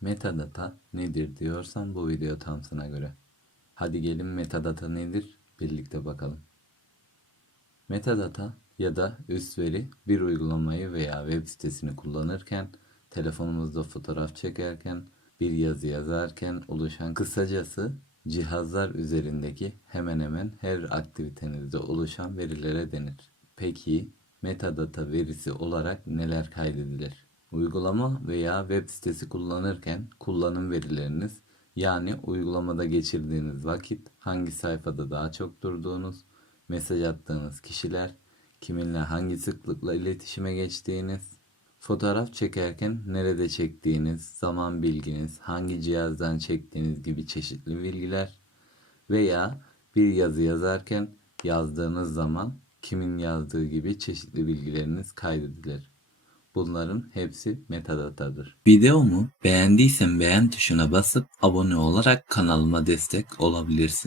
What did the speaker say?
Metadata nedir diyorsan bu video tam sana göre. Hadi gelin metadata nedir birlikte bakalım. Metadata ya da üst veri bir uygulamayı veya web sitesini kullanırken, telefonumuzda fotoğraf çekerken, bir yazı yazarken oluşan kısacası cihazlar üzerindeki hemen hemen her aktivitenizde oluşan verilere denir. Peki metadata verisi olarak neler kaydedilir? Uygulama veya web sitesi kullanırken kullanım verileriniz yani uygulamada geçirdiğiniz vakit, hangi sayfada daha çok durduğunuz, mesaj attığınız kişiler, kiminle hangi sıklıkla iletişime geçtiğiniz, fotoğraf çekerken nerede çektiğiniz, zaman bilginiz, hangi cihazdan çektiğiniz gibi çeşitli bilgiler veya bir yazı yazarken yazdığınız zaman kimin yazdığı gibi çeşitli bilgileriniz kaydedilir. Bunların hepsi metadatadır. Videomu beğendiysen beğen tuşuna basıp abone olarak kanalıma destek olabilirsin.